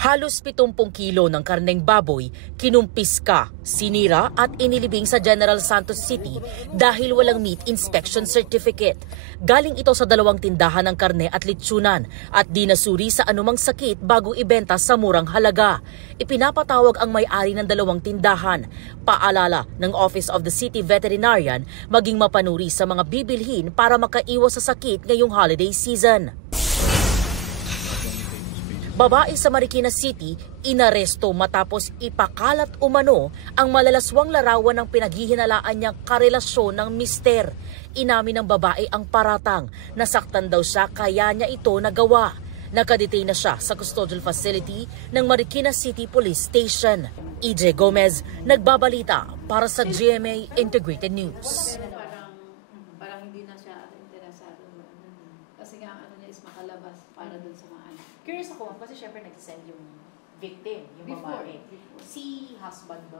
Halos 70 kilo ng karneng baboy, kinumpiska, sinira at inilibing sa General Santos City dahil walang meat inspection certificate. Galing ito sa 2 tindahan ng karne at litsunan at dinasuri sa anumang sakit bago ibenta sa murang halaga. Ipinapatawag ang may-ari ng 2 tindahan. Paalala ng Office of the City Veterinarian maging mapanuri sa mga bibilhin para makaiwas sa sakit ngayong holiday season. Babae sa Marikina City, inaresto matapos ipakalat umano ang malalaswang larawan ng pinaghihinalaan niyang karelasyon ng mister. Inamin ng babae ang paratang, nasaktan daw siya kaya niya ito nagawa. Nakadetain na siya sa custodial facility ng Marikina City Police Station. EJ Gomez, nagbabalita para sa GMA Integrated News. Parang hindi na siya interesado. Kasi nga ano niya is makalabas para dun sa mga anak. Curious ako, kasi syempre nagsisend yung victim, yung babae. Before. Si husband ba?